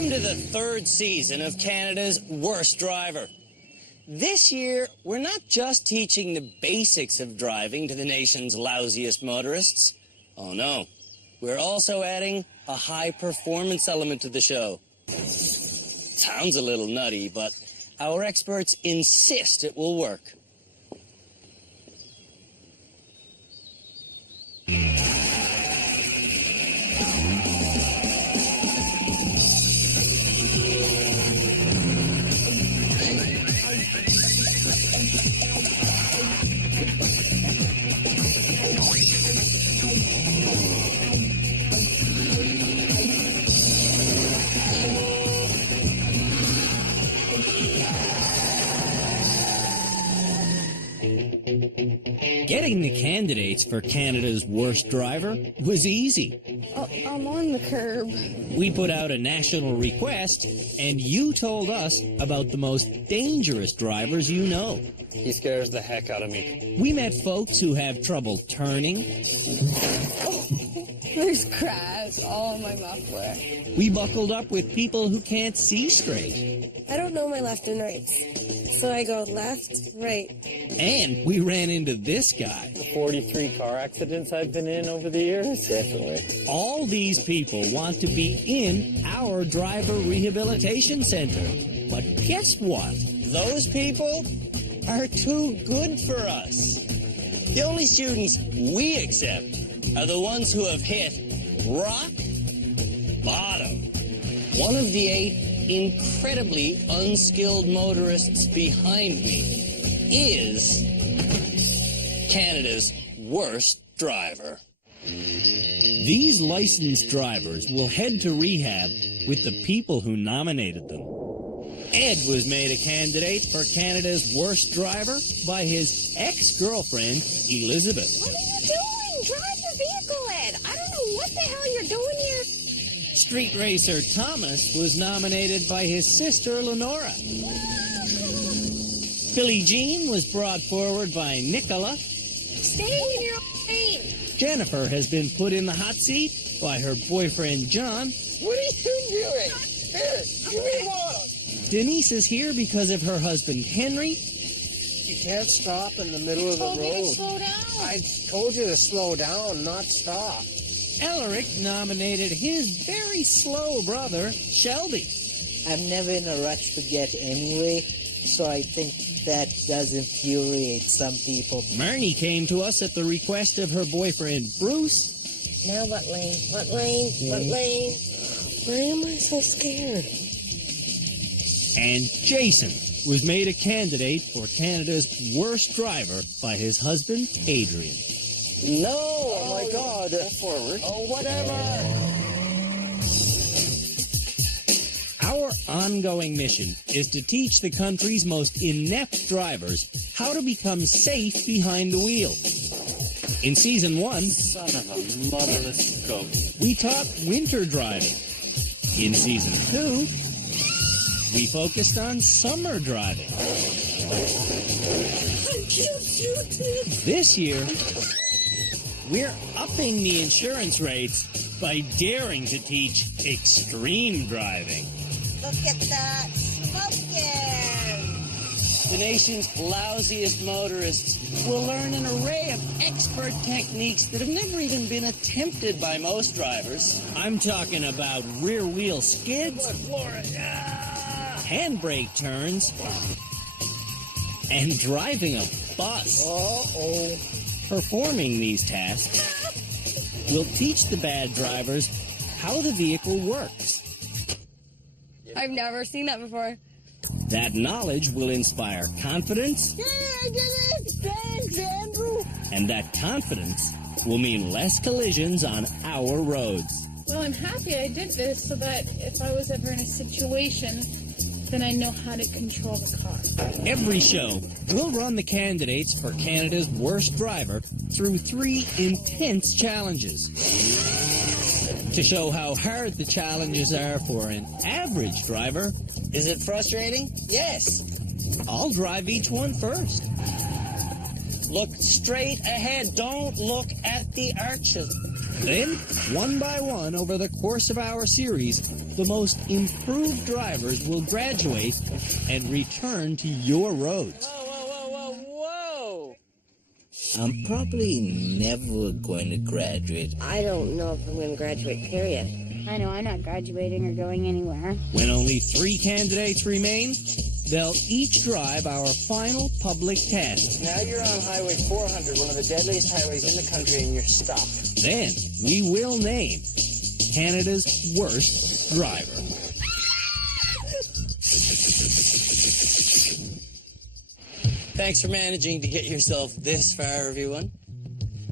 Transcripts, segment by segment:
Welcome to the third season of Canada's Worst Driver. This year, we're not just teaching the basics of driving to the nation's lousiest motorists. Oh no, we're also adding a high-performance element to the show. Sounds a little nutty, but our experts insist it will work. Getting the candidates for Canada's Worst Driver was easy. Oh, I'm on the curb. We put out a national request, and you told us about the most dangerous drivers you know. He scares the heck out of me. We met folks who have trouble turning. Oh, there's crabs all on my muffler. We buckled up with people who can't see straight. I don't know my left and rights, so I go left, right. And we ran into this guy. The 43 car accidents I've been in over the years? Definitely. All these people want to be in our driver rehabilitation center. But guess what? Those people are too good for us. The only students we accept are the ones who have hit rock bottom. One of the 8 incredibly unskilled motorists behind me is Canada's worst driver. These licensed drivers will head to rehab with the people who nominated them. Ed was made a candidate for Canada's worst driver by his ex-girlfriend, Elizabeth. What are you doing? Drive the vehicle, Ed. I don't know what the hell you're doing here. Street racer Thomas was nominated by his sister, Lenora. Billie Jean was brought forward by Nicola. Stay in your own lane. Jennifer has been put in the hot seat by her boyfriend, John. What are you doing? Here, give me one. Denise is here because of her husband, Henry. You can't stop in the middle of the Told me to road. slow down. I told you to slow down, not stop. Elric nominated his very slow brother, Shelby. I'm never in a rush to get anyway, so I think that does infuriate some people. Marnie came to us at the request of her boyfriend, Bruce. Now what lane? What lane? What lane? Why am I so scared? And Jason was made a candidate for Canada's worst driver by his husband, Adrian. No, oh my God. Go forward. Oh, whatever. Our ongoing mission is to teach the country's most inept drivers how to become safe behind the wheel. In Season 1, Son of a motherless goat. we taught winter driving. In Season 2, we focused on summer driving. This year, we're upping the insurance rates by daring to teach extreme driving. Look at that smoking! The nation's lousiest motorists will learn an array of expert techniques that have never even been attempted by most drivers. I'm talking about rear wheel skids, handbrake turns, and driving a bus. Uh-oh. Performing these tasks will teach the bad drivers how the vehicle works. I've never seen that before. That knowledge will inspire confidence. Hey, I did it! Thanks, Andrew! And that confidence will mean less collisions on our roads. Well, I'm happy I did this so that if I was ever in a situation, then I know how to control the car. Every show, we'll run the candidates for Canada's worst driver through 3 intense challenges. To show how hard the challenges are for an average driver. Is it frustrating? Yes. I'll drive each one first. look straight ahead. Don't look at the arches. Then, one by one, over the course of our series, the most improved drivers will graduate and return to your roads. Whoa! I'm probably never going to graduate. I don't know if I'm going to graduate, period. I know I'm not graduating or going anywhere. When only 3 candidates remain, they'll each drive our final public test. Now you're on Highway 400, one of the deadliest highways in the country, and you're stopped. Then we will name Canada's worst driver. Thanks for managing to get yourself this far, everyone.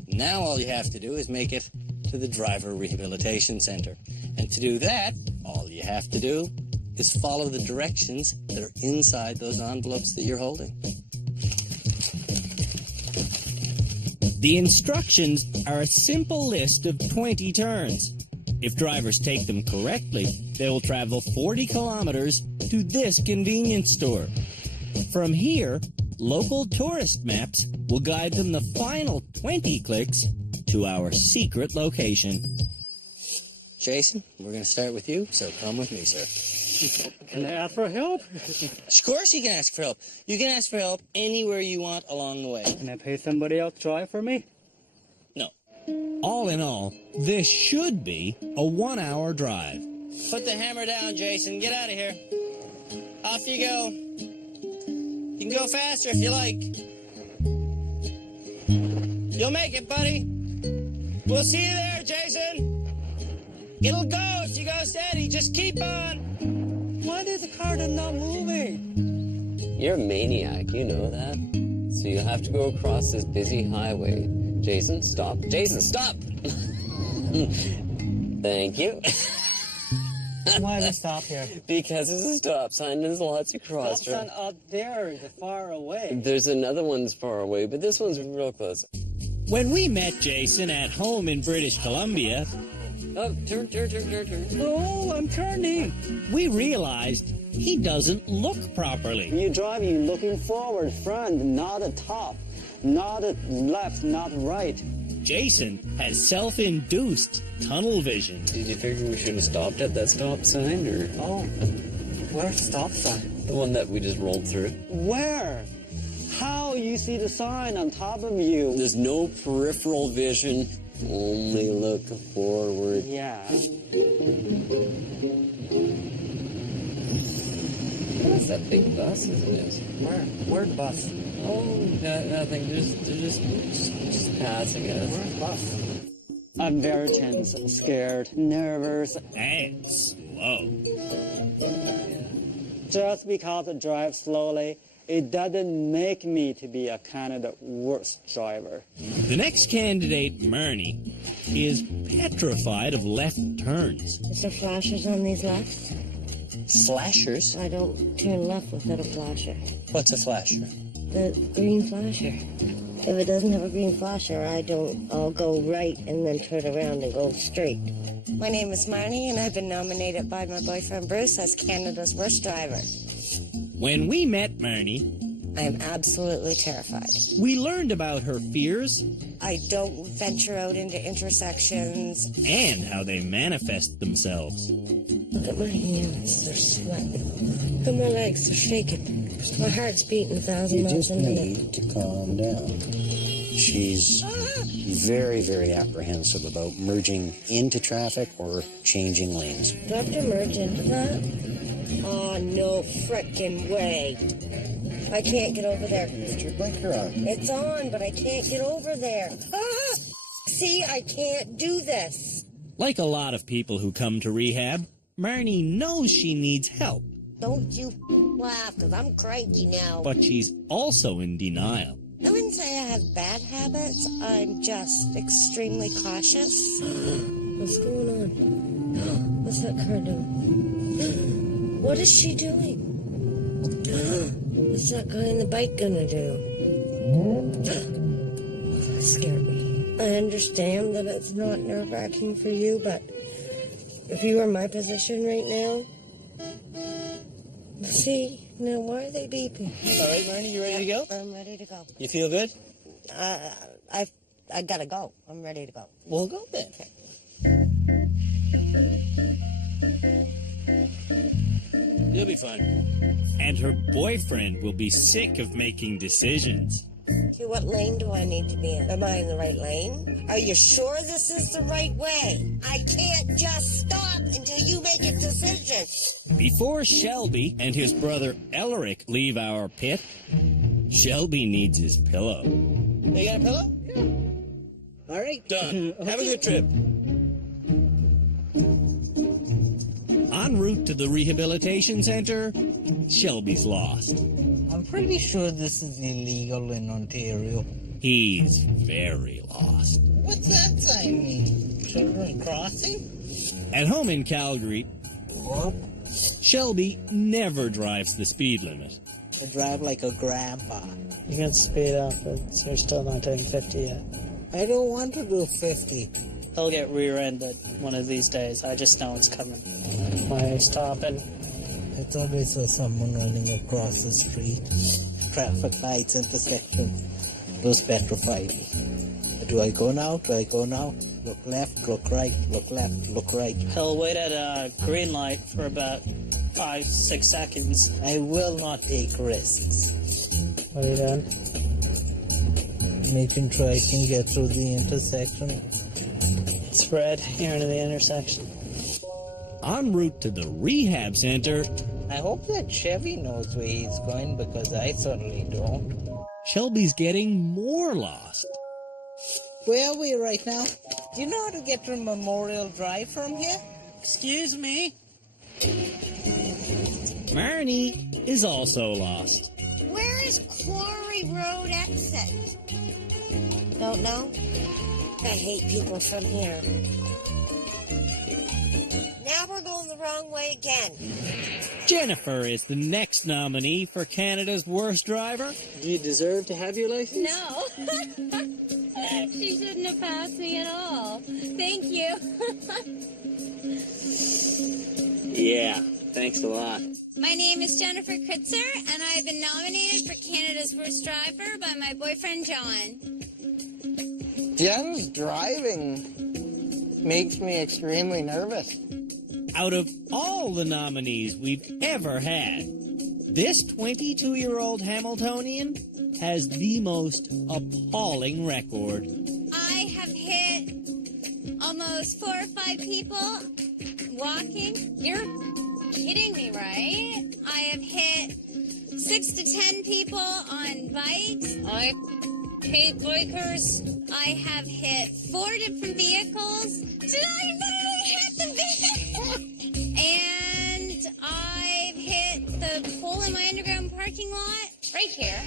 Now all you have to do is make it to the Driver Rehabilitation Center. And to do that, all you have to do is follow the directions that are inside those envelopes that you're holding. The instructions are a simple list of 20 turns. If drivers take them correctly, they will travel 40 kilometers to this convenience store. From here, local tourist maps will guide them the final 20 clicks to our secret location. Jason, we're going to start with you, so come with me, sir. Can I ask for help? Of course you can ask for help. You can ask for help anywhere you want along the way. Can I pay somebody else to drive for me? No. All in all, this should be a 1-hour drive. Put the hammer down, Jason. Get out of here. Off you go. You can go faster if you like. You'll make it, buddy. We'll see you there, Jason. It'll go if you go steady. Just keep on. Why is the car not moving? You're a maniac, you know that. So you have to go across this busy highway. Jason, stop. Jason, stop! Thank you. Why does it stop here? Because it's a stop sign, there's lots of Stop cross. sign up there, the far away. There's another one's far away, but this one's real close. When we met Jason at home in British Columbia, Oh, turn. No, I'm turning. we realized he doesn't look properly. You drive, you looking forward, front, not at top, not at left, not right. Jason has self-induced tunnel vision. Did you figure we should have stopped at that stop sign, or Oh, where's stop sign? the one that we just rolled through? Where? How you see the sign on top of you? There's no peripheral vision, only look forward. Yeah. What's that big bus, isn't it? Where the bus? Oh, nothing. They're just passing us. Where's the bus? I'm very tense, scared, nervous. And slow. Just because I drive slowly, it doesn't make me to be a Canada worst driver. The next candidate, Marnie, is petrified of left turns. Is there flashers on these lefts? Flashers? I don't turn left without a flasher. What's a flasher? The green flasher. If it doesn't have a green flasher, I'll go right and then turn around and go straight. My name is Marnie, and I've been nominated by my boyfriend Bruce as Canada's worst driver. When we met Marnie, I am absolutely terrified. we learned about her fears I don't venture out into intersections. and how they manifest themselves. Look at my hands, they're sweating. Look at my legs, they're shaking. My heart's beating 1,000 miles a minute. You just need to calm down. She's very, very apprehensive about merging into traffic or changing lanes. Do I have to merge into that? Oh, no frickin' way. I can't get over there. Put your blinker on. It's on, but I can't get over there. Ah! See, I can't do this. Like a lot of people who come to rehab, Marnie knows she needs help, Don't you laugh, because I'm cranky now. but she's also in denial. I wouldn't say I have bad habits. I'm just extremely cautious. What's going on? What's that car doing? What is she doing? What's that guy in the bike gonna do? That scared me. I understand that it's not nerve-wracking for you, but if you were in my position right now... See, now why are they beeping? All right, Marnie, you ready to go? I'm ready to go. You feel good? I gotta go. I'm ready to go. We'll go then. Okay. You'll be fine. And her boyfriend will be sick of making decisions. Okay, what lane do I need to be in? Am I in the right lane? Are you sure this is the right way? I can't just stop until you make a decision. Before Shelby and his brother Elric leave our pit, Shelby needs his pillow. You got a pillow? Yeah. All right. Done. Have a good trip. En route to the rehabilitation center, Shelby's lost. I'm pretty sure this is illegal in Ontario. He's very lost. What's that sign mean? Children crossing? At home in Calgary, Shelby never drives the speed limit. I drive like a grandpa. You can speed up, but you're still not doing 50 yet. I don't want to do 50. He'll get rear-ended one of these days. I just know it's coming. Why are you stopping? I thought I saw someone running across the street. Traffic lights, intersection. Those petrified. Do I go now? Do I go now? Look left, look right, look left, look right. He'll wait at a green light for about 5-6 seconds. I will not take risks. What are you doing? Making sure I can get through the intersection. It's red. You're into the intersection. En route to the rehab center, I hope that Chevy knows where he's going because I certainly don't. Shelby's getting more lost. Where are we right now? Do you know how to get to Memorial Drive from here? Excuse me? Marnie is also lost. Where is Quarry Road exit? Don't know? I hate people from here. Now we're going the wrong way again. Jennifer is the next nominee for Canada's worst driver. Do you deserve to have your license? No. She shouldn't have passed me at all. Thank you. Yeah, thanks a lot. My name is Jennifer Kritzer, and I've been nominated for Canada's Worst Driver by my boyfriend, John. Jen's driving makes me extremely nervous. Out of all the nominees we've ever had, this 22-year-old Hamiltonian has the most appalling record. I have hit almost 4 or 5 people walking. You're kidding me, right? I have hit 6 to 10 people on bikes. I hate bikers. I have hit 4 different vehicles. Did I literally hit the vehicle? And I've hit the pole in my underground parking lot right here,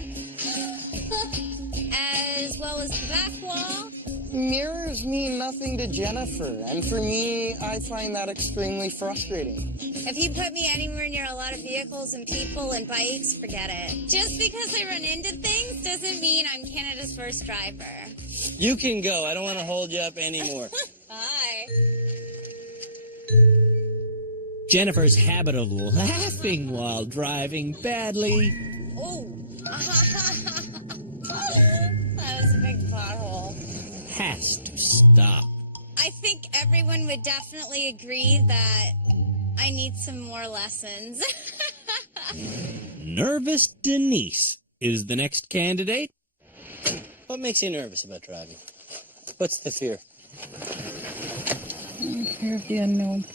as well as the back wall. Mirrors mean nothing to Jennifer, and for me, I find that extremely frustrating. If you put me anywhere near a lot of vehicles and people and bikes, forget it. Just because I run into things doesn't mean I'm Canada's worst driver. You can go. I don't want to hold you up anymore. Bye. Jennifer's habit of laughing while driving badly Oh. That was a big pothole. has to stop. I think everyone would definitely agree that I need some more lessons. Nervous Denise is the next candidate. What makes you nervous about driving? What's the fear? Fear of the unknown.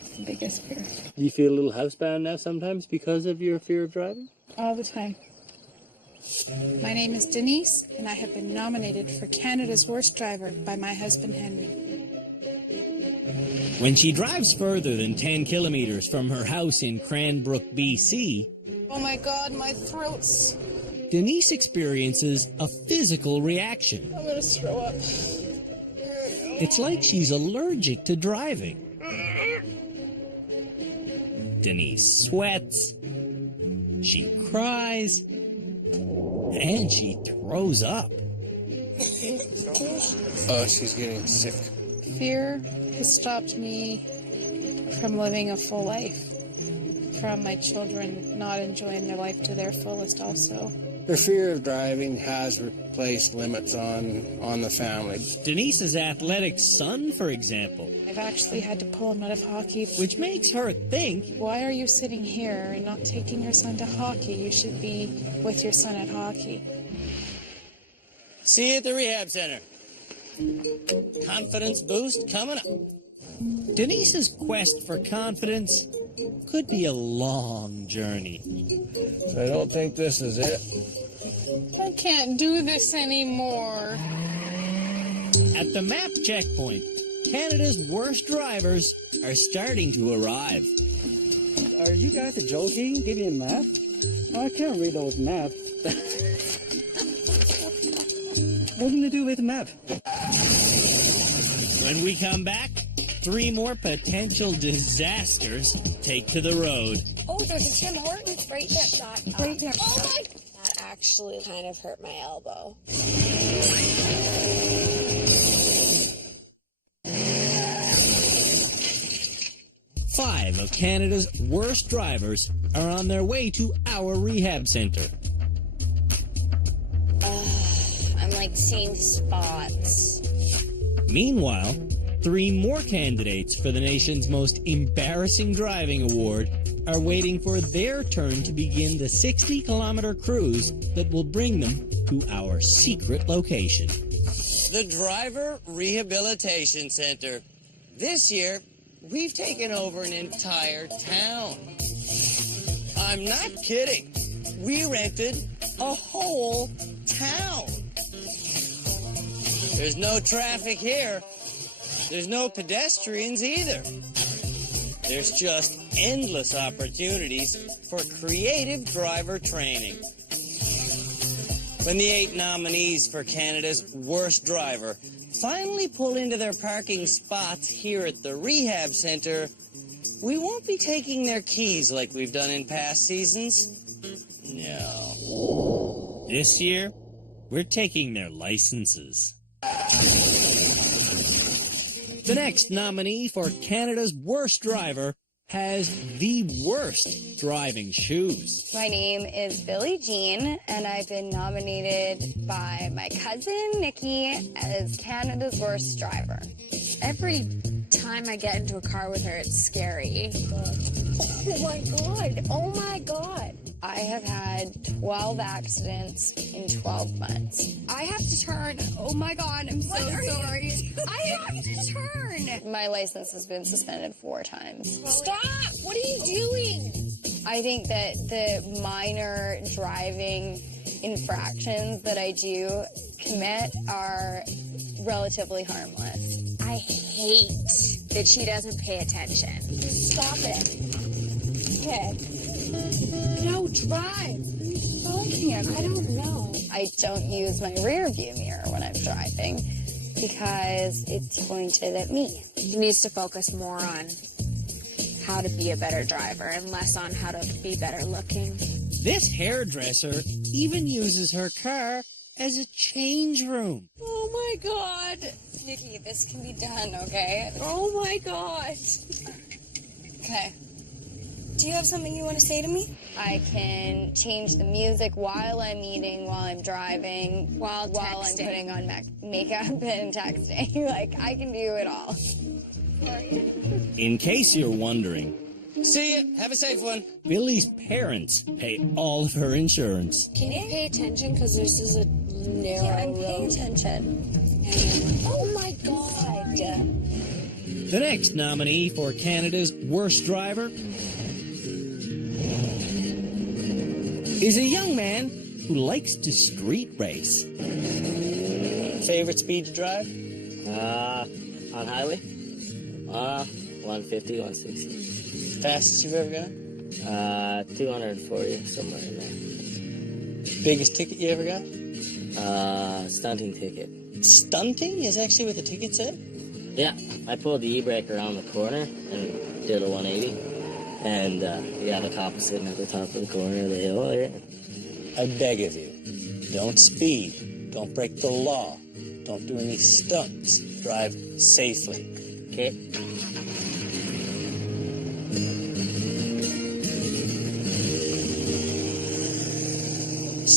It's the biggest fear. Do you feel a little housebound now sometimes because of your fear of driving? All the time. My name is Denise, and I have been nominated for Canada's Worst Driver by my husband Henry. When she drives further than 10 kilometers from her house in Cranbrook, BC, Oh my God, my throat's... Denise experiences a physical reaction. I'm gonna throw up. It's like she's allergic to driving. Denise sweats, she cries, and she throws up. Oh, she's getting sick. Fear has stopped me from living a full life, from my children not enjoying their life to their fullest also. Their fear of driving has placed limits on the family. Denise's athletic son, for example, I've actually had to pull him out of hockey. which makes her think, Why are you sitting here and not taking your son to hockey? You should be with your son at hockey. see you at the rehab center. Confidence boost coming up. Denise's quest for confidence could be a long journey. I don't think this is it. I can't do this anymore. At the map checkpoint, Canada's worst drivers are starting to arrive. Are you guys joking? Give me a map? I can't read those maps. What am I going to do with the map? When we come back, 3 more potential disasters take to the road. Oh, there's a Tim Hortons right there. Right there. Oh my! That actually kind of hurt my elbow. 5 of Canada's worst drivers are on their way to our rehab center. I'm like seeing spots. Meanwhile, 3 more candidates for the nation's most embarrassing driving award are waiting for their turn to begin the 60-kilometer cruise that will bring them to our secret location. The Driver Rehabilitation Center. This year, we've taken over an entire town. I'm not kidding. We rented a whole town. There's no traffic here. There's no pedestrians either. There's just endless opportunities for creative driver training. When the 8 nominees for Canada's worst driver finally pull into their parking spots here at the rehab center, we won't be taking their keys like we've done in past seasons. No. This year, we're taking their licenses. The next nominee for Canada's worst driver has the worst driving shoes. My name is Billie Jean, and I've been nominated by my cousin Nikki as Canada's worst driver. Every time I get into a car with her, it's scary. Oh my God. Oh my God. I have had 12 accidents in 12 months. I have to turn. Oh my God, I'm so sorry. I have to turn. My license has been suspended 4 times. Stop! What are you doing? I think that the minor driving infractions that I do commit are relatively harmless. I hate that she doesn't pay attention. Stop it. Okay. No, drive. What are you at? I don't know. I don't use my rear view mirror when I'm driving because it's pointed at me. She needs to focus more on how to be a better driver and less on how to be better looking. This hairdresser even uses her car as a change room. Oh my God. Nikki, this can be done, okay? Oh my God. Okay. Do you have something you want to say to me? I can change the music while I'm eating, while I'm driving, while I'm putting on makeup and texting. Like, I can do it all. In case you're wondering, see ya. Have a safe one. Billie's parents pay all of her insurance. Can you pay attention? Because this is a narrow road. I'm paying attention. Oh my God. The next nominee for Canada's worst driver is a young man who likes to street race. Favorite speed to drive? On highway? 150, 160. Fastest you've ever gone? 240, somewhere in there. Biggest ticket you ever got? Stunting ticket. Stunting is actually what the ticket said? Yeah, I pulled the e-brake around the corner and did a 180. And, the cop was sitting at the top of the corner of the hill there. I beg of you, don't speed, don't break the law, don't do any stunts, drive safely. Okay.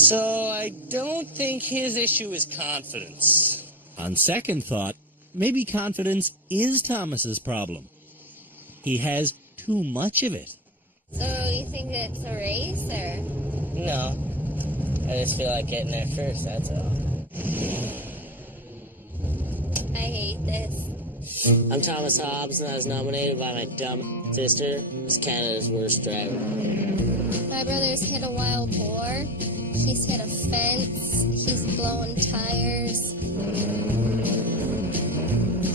So I don't think his issue is confidence. On second thought, maybe confidence is Thomas's problem. He has too much of it. So you think it's a race, or? No. I just feel like getting there first, that's all. I hate this. I'm Thomas Hobbs, and I was nominated by my dumb sister as Canada's worst driver. My brother's hit a wild boar. He's hit a fence. He's blowing tires.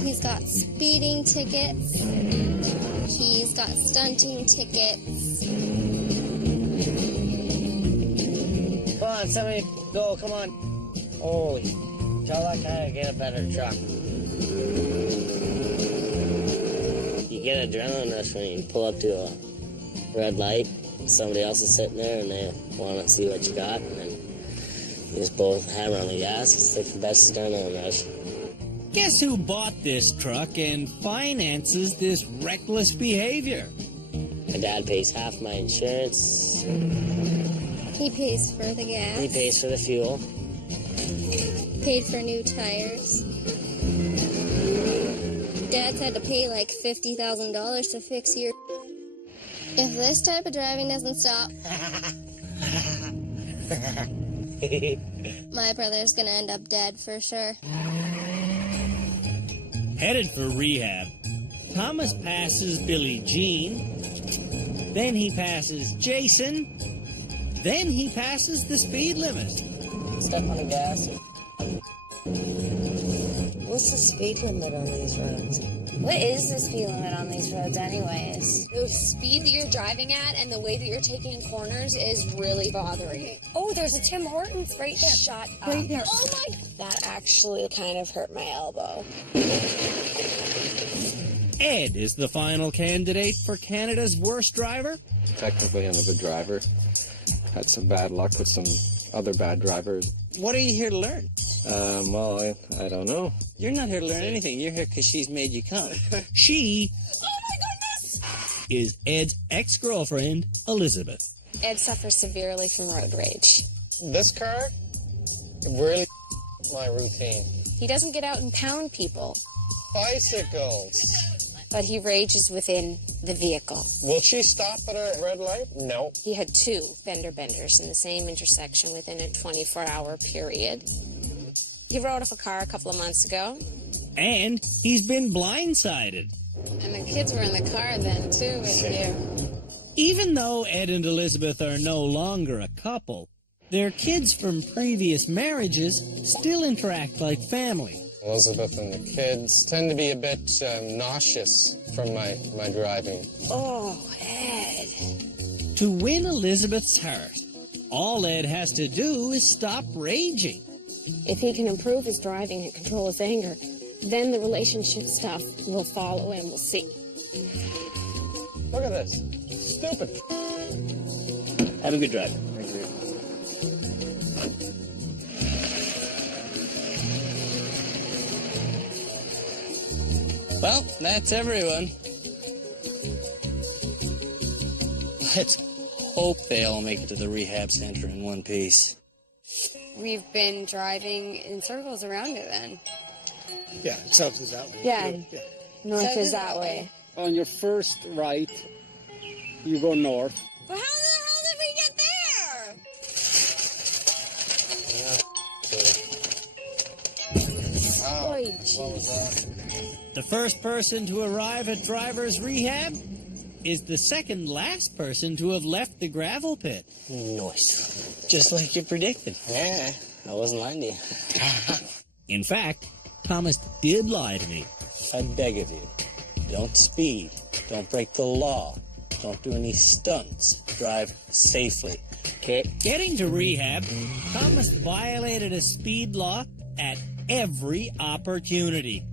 He's got speeding tickets. He's got stunting tickets. Come on, somebody go, come on. Holy, tell that guy to get a better truck. You get adrenaline rush when you pull up to a red light. Somebody else is sitting there and they want to see what you got, and then you just both hammer on the gas. It's like the best adrenaline rush. Guess who bought this truck and finances this reckless behavior? My dad pays half my insurance. He pays for the gas. He pays for the fuel. Paid for new tires. Dad's had to pay like $50,000 to fix your. If this type of driving doesn't stop, my brother's gonna end up dead for sure. Headed for rehab, Thomas passes Billie Jean, then he passes Jason, then he passes the speed limit. Step on the gas. What's the speed limit on these roads? What is the speed limit on these roads anyways? The speed that you're driving at and the way that you're taking corners is really bothering me. Oh, there's a Tim Hortons right there. Shut up. Right there. Oh my... That actually kind of hurt my elbow. Ed is the final candidate for Canada's worst driver. Technically, I'm a good driver. Had some bad luck with some other bad drivers. What are you here to learn? Well, I don't know. You're not here to learn anything. You're here because she's made you come. She Oh my goodness! is Ed's ex-girlfriend, Elizabeth. Ed suffers severely from road rage. This car really my routine. He doesn't get out and pound people, Bicycles. but he rages within the vehicle. Will she stop at a red light? No. He had 2 fender benders in the same intersection within a 24-hour period. He rode off a car a couple of months ago. And he's been blindsided. And the kids were in the car then, too, with you. Even though Ed and Elizabeth are no longer a couple, their kids from previous marriages still interact like family. Elizabeth and the kids tend to be a bit nauseous from my driving. Oh, Ed. To win Elizabeth's heart, all Ed has to do is stop raging. If he can improve his driving and control his anger, then the relationship stuff will follow and we'll see. Look at this. Stupid. Have a good drive. Thank you. Well, that's everyone. Let's hope they all make it to the rehab center in one piece. We've been driving in circles around it then. Yeah, south is that way. Yeah, north is that way. On your first right, you go north. Well, how the hell did we get there? Oy, jeez. The first person to arrive at driver's rehab is the second last person to have left the gravel pit. Nice. Just like you predicted. Yeah, I wasn't lying to you. In fact, Thomas did lie to me. I beg of you, don't speed, don't break the law, don't do any stunts, drive safely. Okay. Getting to rehab, Thomas violated a speed law at every opportunity.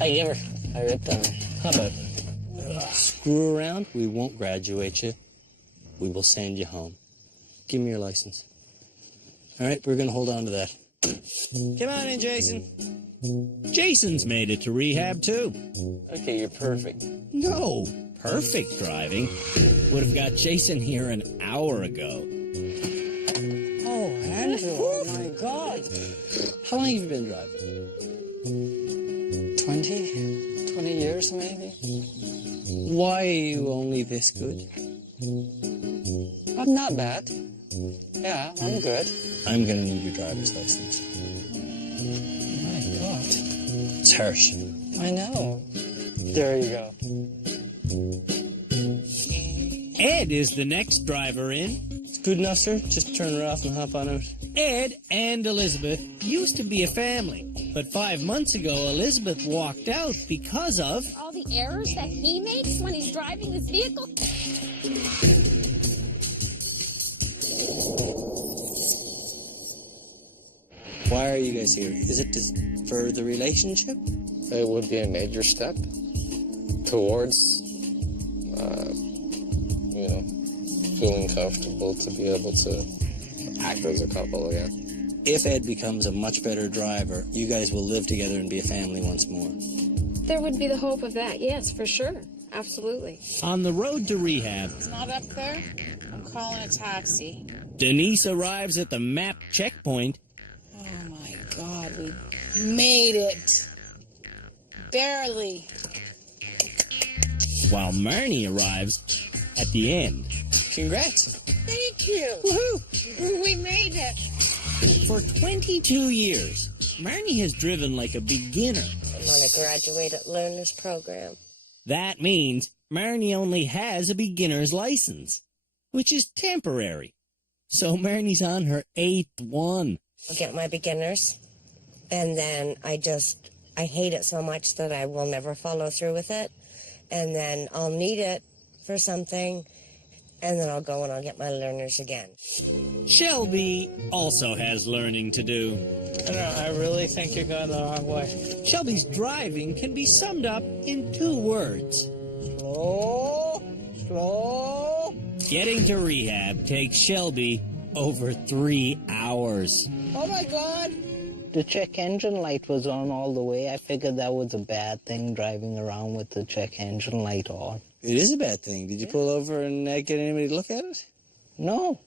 I give her. I ripped on her. How about screw around? We won't graduate you. We will send you home. Give me your license. All right, we're going to hold on to that. Come on in, Jason. Jason's made it to rehab, too. Okay, you're perfect. No, perfect driving would have got Jason here an hour ago. Oh, How long have you been driving? 20 years maybe. Why are you only this good? I'm not bad. Yeah, I'm good. I'm gonna need your driver's license. My God. It's harsh. I know. There you go. Ed is the next driver in. It's good enough, sir. Just turn her off and hop on out. Ed and Elizabeth used to be a family, but 5 months ago, Elizabeth walked out because of All the errors that he makes when he's driving this vehicle. Why are you guys here? Is it for the relationship? It would be a major step towards, feeling comfortable to be able to act as a couple again. If Ed becomes a much better driver, you guys will live together and be a family once more. There would be the hope of that, yes, for sure. Absolutely. On the road to rehab, It's not up there. I'm calling a taxi. Denise arrives at the map checkpoint. Oh my God, we made it. Barely. While Marnie arrives at the end. Congrats. Thank you. Woohoo! We made it. For 22 years, Marnie has driven like a beginner. I'm on a graduated learners program. That means Marnie only has a beginner's license, which is temporary. So Marnie's on her 8th one. I'll get my beginners, and then I hate it so much that I will never follow through with it. And then I'll need it for something, and then I'll go and I'll get my learners again. Shelby also has learning to do. I really think you're going the wrong way. Shelby's driving can be summed up in 2 words. Slow. Getting to rehab takes Shelby over 3 hours. Oh my God. The check engine light was on all the way. I figured that was a bad thing, driving around with the check engine light on. It is a bad thing. Did you pull over and get anybody to look at it? No.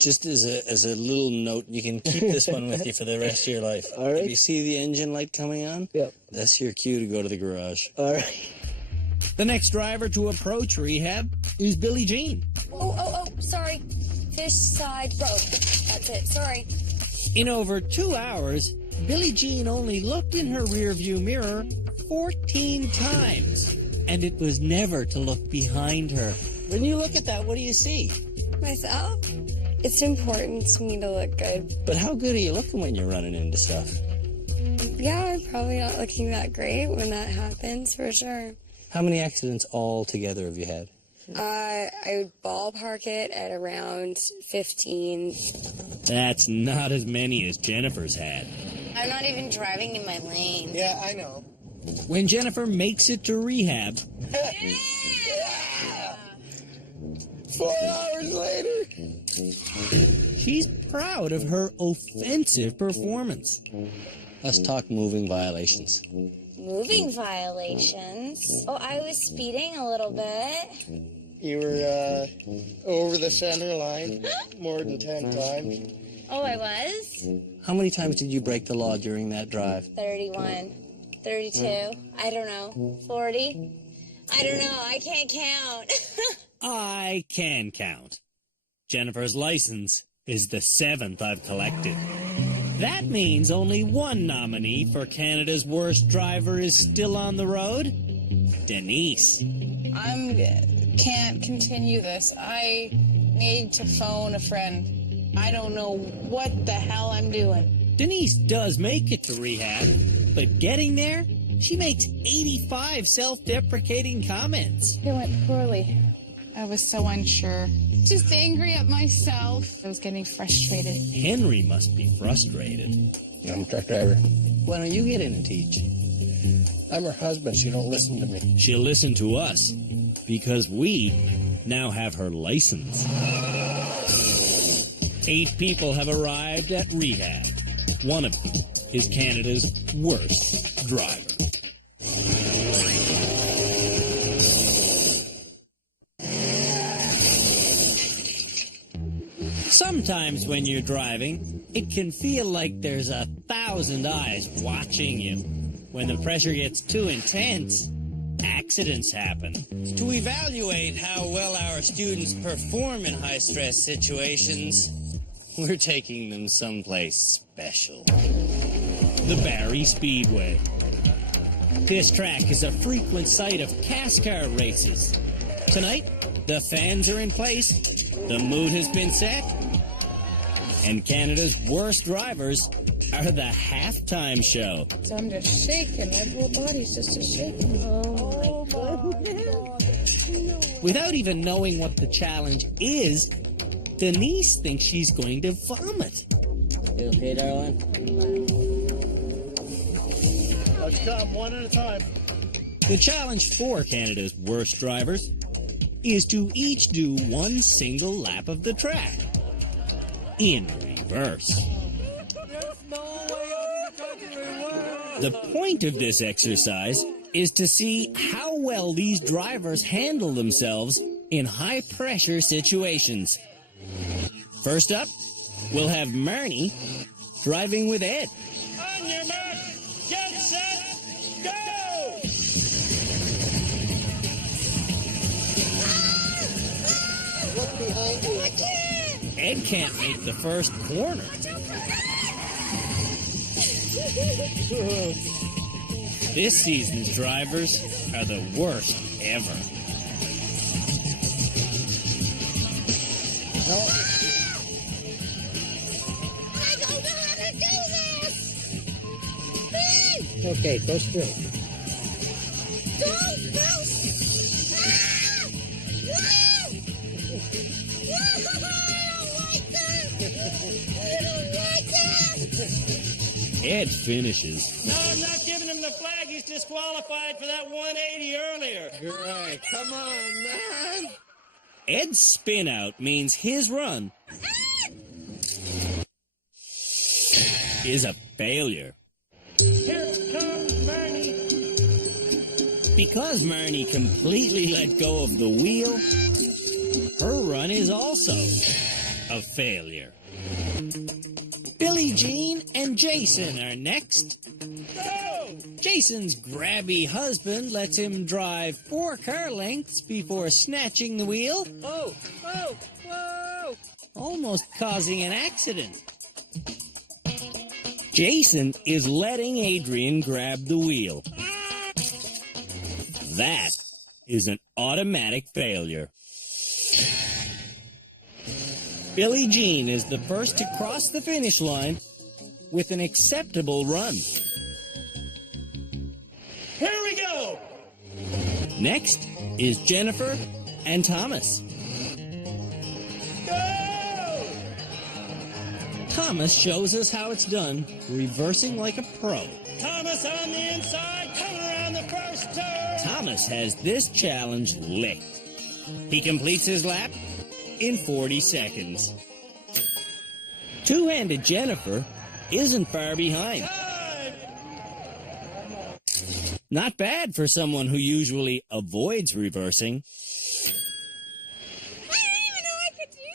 Just as a little note, you can keep this one with you for the rest of your life. All right. If you see the engine light coming on, Yep. that's your cue to go to the garage. All right. The next driver to approach rehab is Billie Jean. Oh, sorry. Fish side road. That's it, sorry. In over 2 hours, Billie Jean only looked in her rearview mirror 14 times, and it was never to look behind her. When you look at that, what do you see? Myself? It's important to me to look good. But how good are you looking when you're running into stuff? Yeah, I'm probably not looking that great when that happens, for sure. How many accidents altogether have you had? I would ballpark it at around 15. That's not as many as Jennifer's had. I'm not even driving in my lane. Yeah, I know. When Jennifer makes it to rehab, 4 hours later. she's proud of her offensive performance. Let's talk moving violations. Moving violations? Oh, I was speeding a little bit. You were over the center line more than 10 times. Oh, I was? How many times did you break the law during that drive? 31, 32, I don't know, 40. I don't know, I can't count. I can count. Jennifer's license is the 7th I've collected. That means only one nominee for Canada's worst driver is still on the road. Denise. Can't continue this. I need to phone a friend. I don't know what the hell I'm doing. Denise does make it to rehab, but getting there, she makes 85 self-deprecating comments. It went poorly. I was so unsure. Just angry at myself. I was getting frustrated. Henry must be frustrated. I'm a truck driver. Why don't you get in and teach? I'm her husband. She don't listen to me. She'll listen to us because we now have her license. 8 people have arrived at rehab. One of them is Canada's worst driver. Sometimes when you're driving, it can feel like there's 1,000 eyes watching you. When the pressure gets too intense, accidents happen. To evaluate how well our students perform in high-stress situations, we're taking them someplace special. The Barrie Speedway. This track is a frequent site of CASCAR races. Tonight, the fans are in place, the mood has been set, and Canada's worst drivers are the halftime show. So I'm just shaking. My whole body's just shaking. Oh my goodness. Without even knowing what the challenge is, Denise thinks she's going to vomit. You okay, darling? Let's come one at a time. The challenge for Canada's worst drivers is to each do one single lap of the track in reverse. The point of this exercise is to see how well these drivers handle themselves in high-pressure situations. First up, we'll have Marnie driving with Ed. On your mark, get set, go! Look behind you. Ed can't make the first corner. This season's drivers are the worst ever. I don't know how to do this! Okay, go straight. Don't, Bruce! Ah! Whoa! I don't like that! Ed finishes. No, I'm not giving him the flag. He's disqualified for that 180 earlier. Right, come on, man. Ed's spin out means his run is a failure. Here comes Marnie. Because Marnie completely let go of the wheel, her run is also a failure. Billie Jean and Jason are next. Go! Jason's grabby husband lets him drive 4 car lengths before snatching the wheel, Oh, whoa, whoa! almost causing an accident. Jason is letting Adrian grab the wheel. That is an automatic failure. Billie Jean is the first to cross the finish line with an acceptable run. Here we go! Next is Jennifer and Thomas. Go! Thomas shows us how it's done, reversing like a pro. Thomas on the inside, coming around the first turn. Thomas has this challenge licked. He completes his lap in 40 seconds. Two-handed Jennifer isn't far behind. Not bad for someone who usually avoids reversing. I didn't even know I could do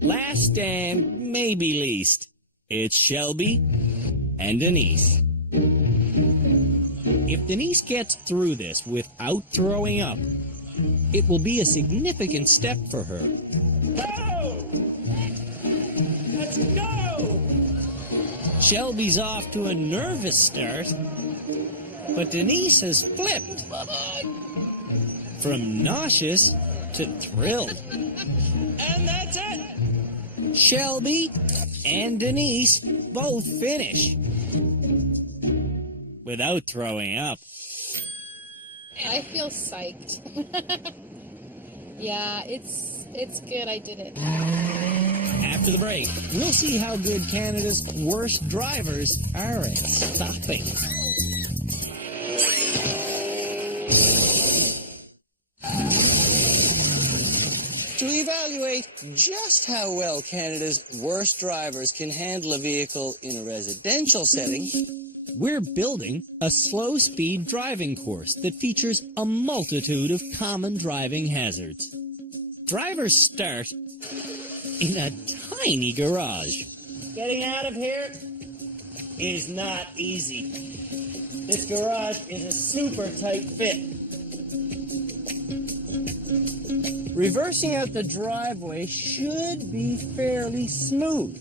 that! Last and maybe least, it's Shelby and Denise. If Denise gets through this without throwing up, it will be a significant step for her. Go! Let's go! Shelby's off to a nervous start, but Denise has flipped from nauseous to thrilled. And that's it! Shelby and Denise both finish without throwing up. I feel psyched. Yeah, it's good. I did it. After the break, we'll see how good Canada's worst drivers are at stopping. To evaluate just how well Canada's worst drivers can handle a vehicle in a residential setting, we're building a slow-speed driving course that features a multitude of common driving hazards. Drivers start in a tiny garage. Getting out of here is not easy. This garage is a super tight fit. Reversing out the driveway should be fairly smooth.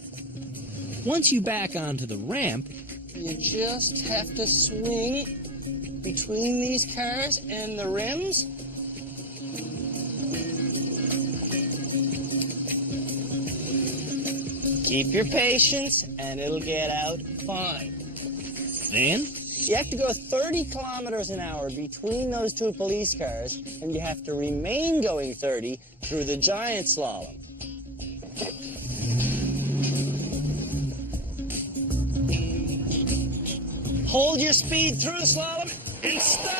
Once you back onto the ramp, You just have to swing between these cars and the rims. Keep your patience and it'll get out fine. then You have to go 30 kilometers an hour between those two police cars, and you have to remain going 30 through the giant slalom. Hold your speed through the slalom and stop!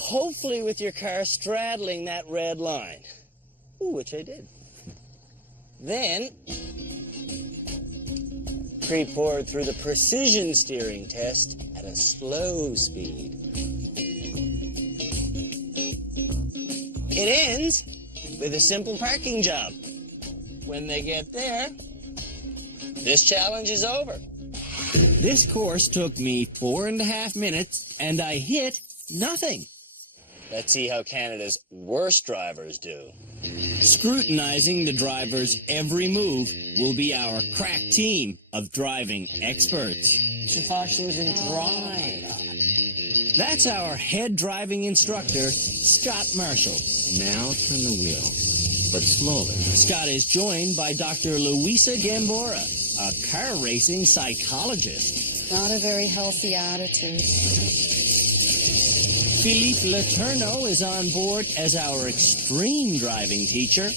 Hopefully with your car straddling that red line. Ooh, which I did. Then, creep forward through the precision steering test at a slow speed. It ends with a simple parking job. When they get there, this challenge is over. this course took me 4.5 minutes, and I hit nothing. Let's see how Canada's worst drivers do. Scrutinizing the driver's every move will be our crack team of driving experts. She thought she was in drive. That's our head driving instructor, Scott Marshall. Now turn the wheel, but slowly. Scott is joined by Dr. Luisa Gambora, a car racing psychologist. Not a very healthy attitude. Philippe Letourneau is on board as our extreme driving teacher.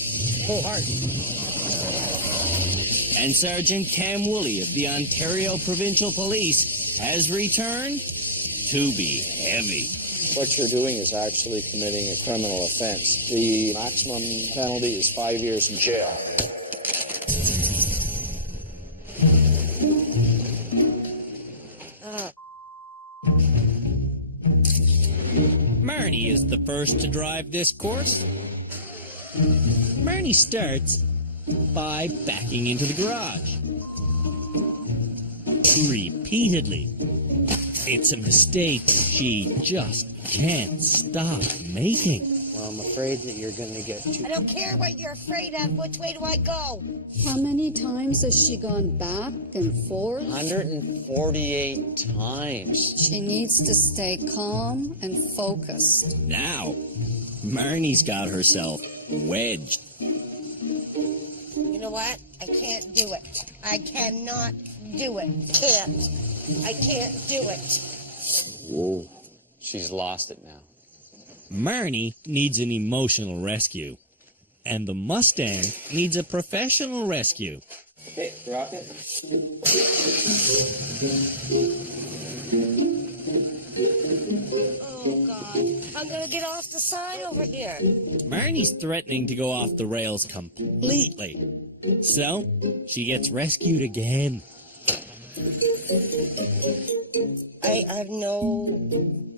And Sergeant Cam Woolley of the Ontario Provincial Police has returned to be heavy. What you're doing is actually committing a criminal offense. The maximum penalty is 5 years in jail. Marnie is the first to drive this course. Marnie starts by backing into the garage. Repeatedly. It's a mistake she just can't stop making. Well, I'm afraid that you're going to get too... I don't care what you're afraid of. Which way do I go? How many times has she gone back and forth? 148 times. She needs to stay calm and focused. Now, Marnie's got herself wedged. You know what? I can't do it. I cannot do it. Can't. I can't do it. Whoa. She's lost it now. Marnie needs an emotional rescue. And the Mustang needs a professional rescue. Okay, drop it. Oh, God. I'm going to get off the side over here. Marnie's threatening to go off the rails completely. So, she gets rescued again. I have no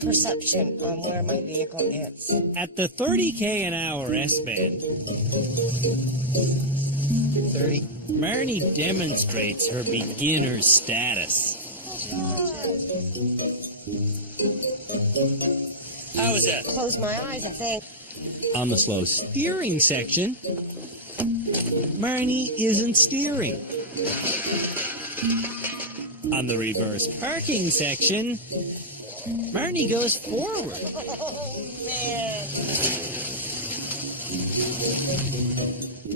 perception on where my vehicle is. At the 30k an hour S-band, 30. Marnie demonstrates her beginner status. How was that? Close my eyes, I think. On the slow steering section, Marnie isn't steering. On the reverse parking section, Marnie goes forward. Oh, man.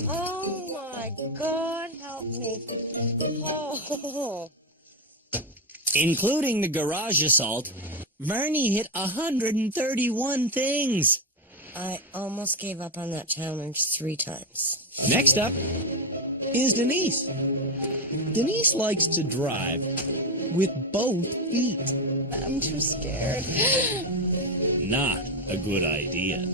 Oh, my God, help me. Oh. Including the garage assault, Marnie hit 131 things. I almost gave up on that challenge 3 times. Next up is Denise. Denise likes to drive with both feet. I'm too scared. Not a good idea.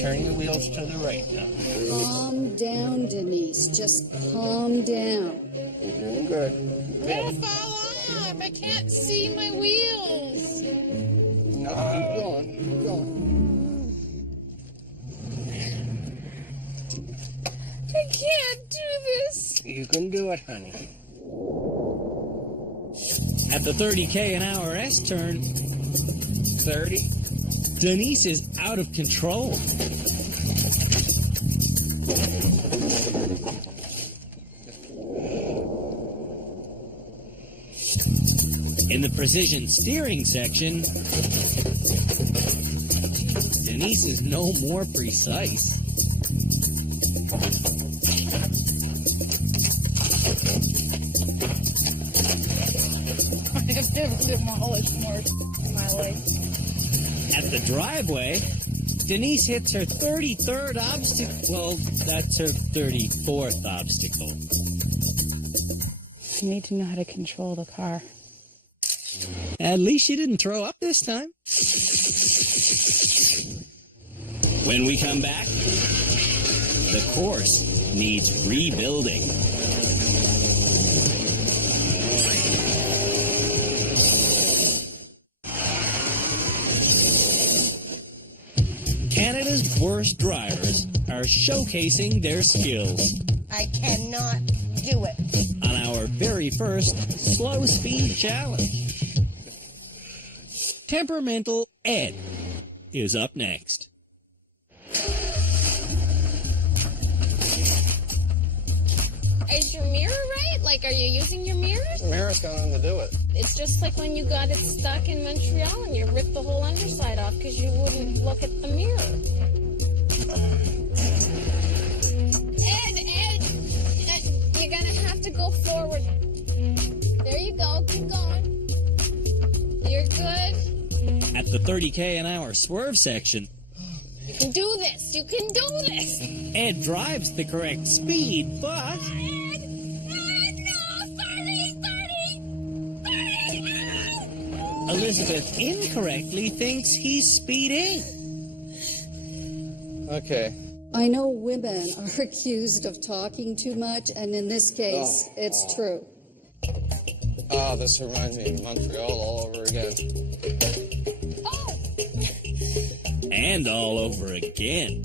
Turn your wheels to the right now. Calm down, Denise. Just calm down. You're doing good. I'm gonna fall off. I can't see my wheels. No, keep going. Keep going. can't do this. You can do it, honey. At the 30k an hour S-turn, 30, Denise is out of control. In the precision steering section, Denise is no more precise. I have never demolished more in my life. At the driveway, Denise hits her 33rd obstacle. Well, that's her 34th obstacle. I need to know how to control the car. At least she didn't throw up this time. When we come back, the course needs rebuilding. Canada's worst drivers are showcasing their skills I cannot do it. on our very first slow speed challenge. Temperamental Ed is up next. Is your mirror right? Like, are you using your mirrors? The mirror's got nothing to do it. It's just like when you got it stuck in Montreal and you ripped the whole underside off because you wouldn't look at the mirror. Ed, you're gonna have to go forward. There you go, keep going. You're good. At the 30k an hour swerve section, You can do this. You can do this. Ed drives the correct speed, but Elizabeth incorrectly thinks he's speeding. Okay. I know women are accused of talking too much, and in this case, it's true. Oh, this reminds me of Montreal all over again. And all over again.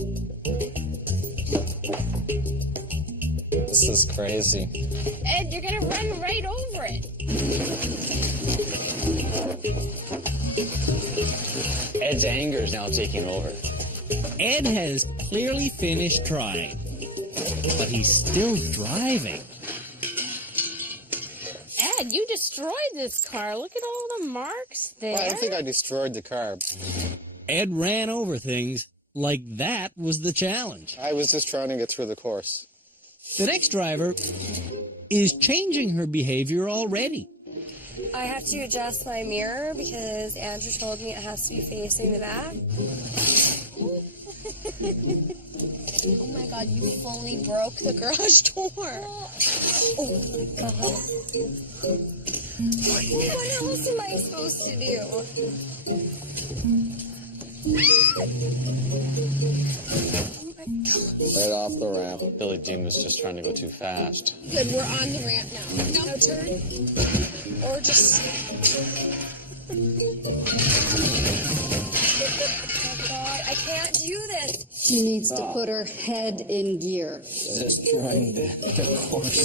This is crazy. Ed, you're gonna run right over it. Ed's anger is now taking over. Ed has clearly finished trying, but he's still driving. Ed, you destroyed this car. Look at all the marks there. Well, I don't think I destroyed the car. Ed ran over things like that was the challenge. I was just trying to get through the course. The next driver is changing her behavior already. I have to adjust my mirror because Andrew told me it has to be facing the back. Oh my god, you fully broke the garage door. Oh my god. What else am I supposed to do? Right off the ramp. Billie Jean was just trying to go too fast. Good, we're on the ramp now. Now turn. Or just... Oh god, I can't do this. She needs to put her head in gear. Just trying to get course.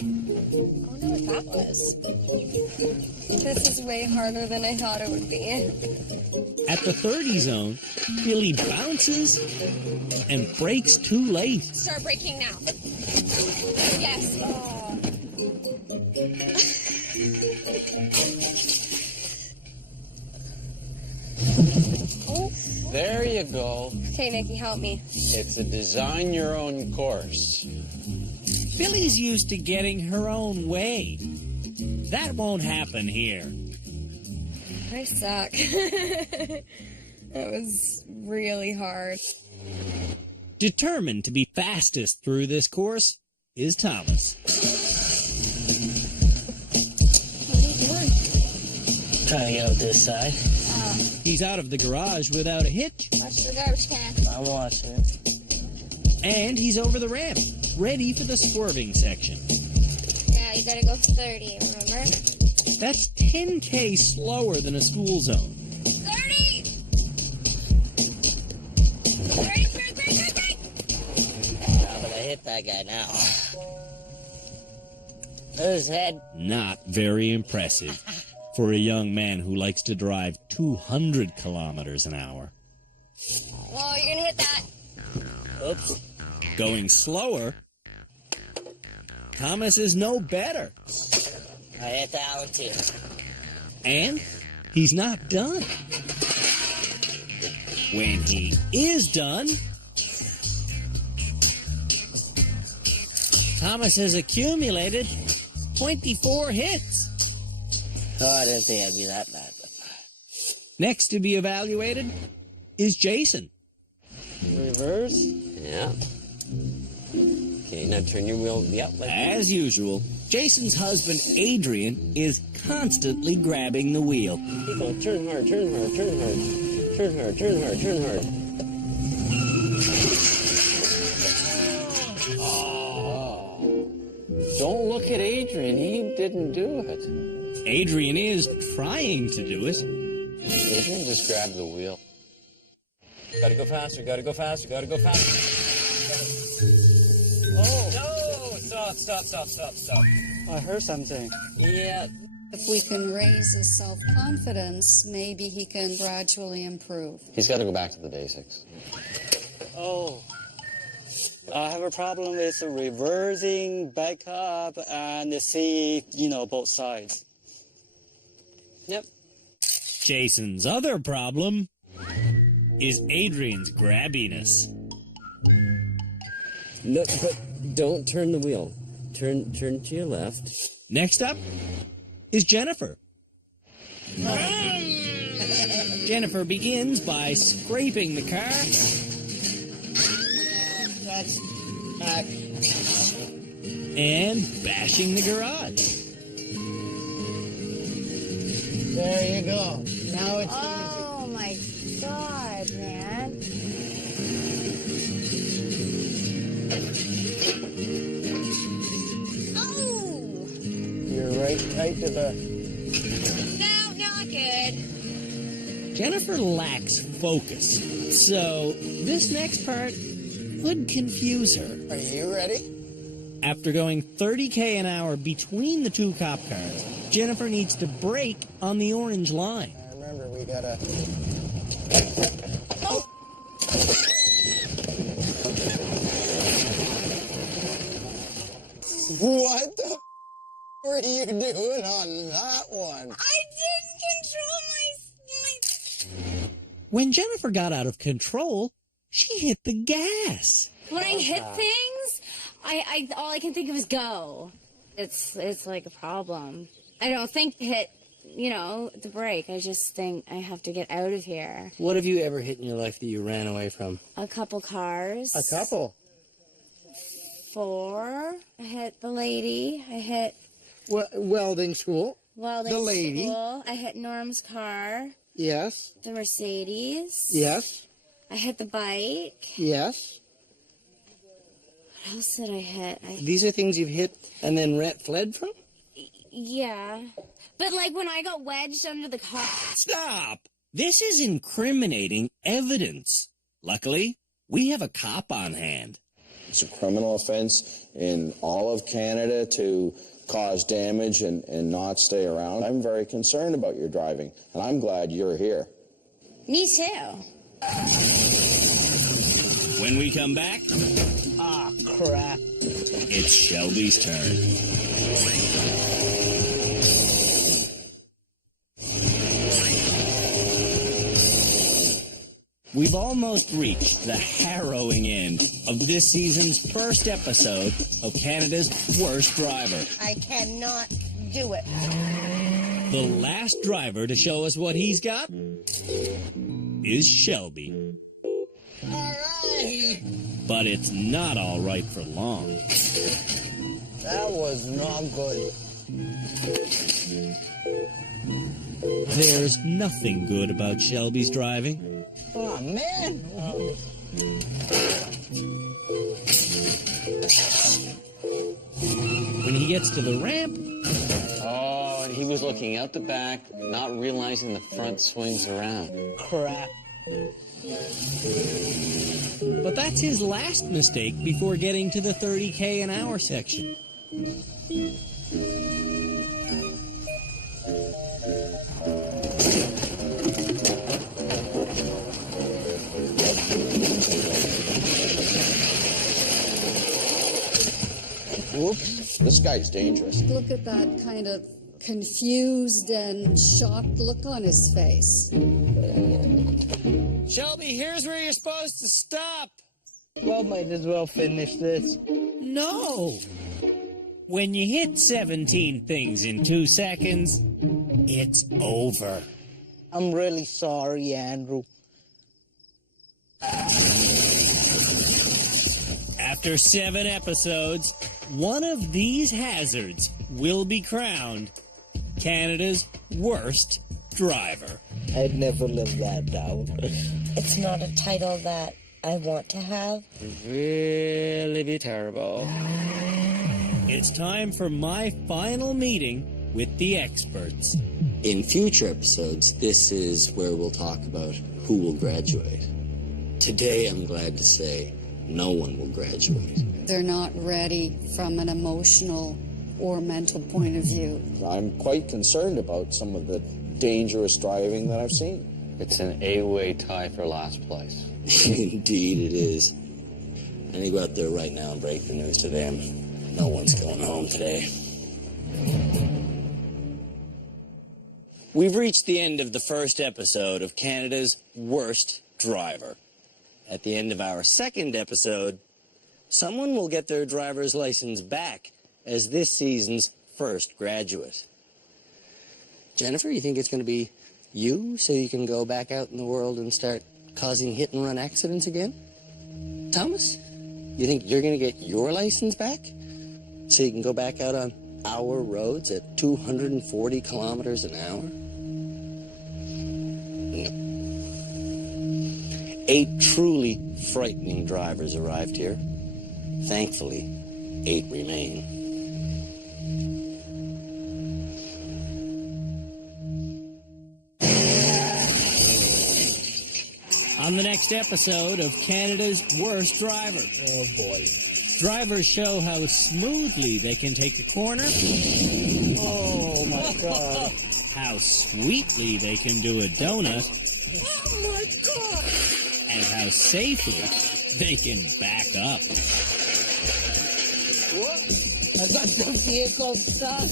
I wonder what that was. This is way harder than I thought it would be. At the 30 zone, Billy bounces and brakes too late. Start braking now. Yes. There you go. Okay, Nikki, help me. It's a design your own course. Billy's used to getting her own way. That won't happen here. I suck. That was really hard. Determined to be fastest through this course is Thomas. What are you doing? Trying to get out this side. He's out of the garage without a hitch. Watch the garbage can. I'm watching it. And he's over the ramp, ready for the swerving section. Yeah, you gotta go 30, remember? That's 10k slower than a school zone. 30! 30, 30, 30, 30! Yeah, but I hit that that guy now. There's his head. Not very impressive for a young man who likes to drive 200 kilometers an hour. Whoa, you're gonna hit that. Oops. Going slower, Thomas is no better. I hit that one too. And he's not done. When he is done, Thomas has accumulated 24 hits. Oh, I didn't think I'd be that bad. Next to be evaluated is Jason. Reverse. Yeah. Okay, now turn your wheel. Yep. As usual, Jason's husband, Adrian, is constantly grabbing the wheel. Keep going. Turn hard, turn hard, turn hard. Turn hard, turn hard, turn hard. Oh. Don't look at Adrian. He didn't do it. Adrian is trying to do it. Adrian just grabbed the wheel. Gotta go faster, gotta go faster, gotta go faster. Oh! No! Stop. I heard something. Yeah. If we can raise his self-confidence, maybe he can gradually improve. He's got to go back to the basics. Oh. I have a problem with reversing back up and see, both sides. Yep. Jason's other problem is Adrian's grabbiness. No, but don't turn the wheel. Turn to your left. Next up is Jennifer. Jennifer begins by scraping the car. That's back. And bashing the garage. There you go. Now it's Oh my God, man. Oh! You're right tight to the... No, not good. Jennifer lacks focus, so this next part could confuse her. Are you ready? After going 30k an hour between the two cop cars, Jennifer needs to brake on the orange line. Remember, we gotta... Oh! What the were you doing on that one? I didn't control my... When Jennifer got out of control, she hit the gas. When I hit things, I all I can think of is go. It's like a problem. I don't think hit, the brake. I just think I have to get out of here. What have you ever hit in your life that you ran away from? A couple cars. A couple? 4. I hit the lady. I hit Welding school. welding The lady. school. I hit Norm's car. Yes. The Mercedes. Yes. I hit the bike. Yes. What else did I hit? These are things you've hit and then fled from? Yeah. But when I got wedged under the car. Stop! This is incriminating evidence. Luckily, we have a cop on hand. It's a criminal offense in all of Canada to cause damage and not stay around. I'm very concerned about your driving, and I'm glad you're here. Me too. When we come back, Ah, crap. it's Shelby's turn. We've almost reached the harrowing end of this season's first episode of Canada's Worst Driver. I cannot do it. The last driver to show us what he's got is Shelby. Alright. But it's not all right for long. That was not good. There's nothing good about Shelby's driving. Oh, man. When he gets to the ramp, Oh, and he was looking out the back, not realizing the front swings around. Crap. But that's his last mistake before getting to the 30k an hour section. Whoops, this guy's dangerous. Look at that kind of confused and shocked look on his face. Shelby, here's where you're supposed to stop. Well, might as well finish this. No. When you hit 17 things in 2 seconds, it's over. I'm really sorry, Andrew. After 7 episodes, one of these hazards will be crowned Canada's worst driver. I'd never live that down. It's not a title that I want to have. Really be terrible. It's time for my final meeting with the experts. In future episodes, this is where we'll talk about who will graduate. Today, I'm glad to say, no one will graduate. They're not ready from an emotional or mental point of view. I'm quite concerned about some of the dangerous driving that I've seen. It's an 8-way tie for last place. Indeed it is. I need to go out there right now and break the news to them. No one's going home today. We've reached the end of the first episode of Canada's Worst Driver. At the end of our second episode, someone will get their driver's license back as this season's first graduate. Jennifer, you think it's going to be you so you can go back out in the world and start causing hit-and-run accidents again? Thomas, you think you're going to get your license back so you can go back out on our roads at 240 kilometers an hour? No. 8 truly frightening drivers arrived here. Thankfully, 8 remain. On the next episode of Canada's Worst Driver. Oh, boy. Drivers show how smoothly they can take a corner. Oh, my God. How sweetly they can do a donut. Oh, my God. And how safely they can back up. What? I got the vehicle stuck.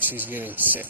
She's getting sick.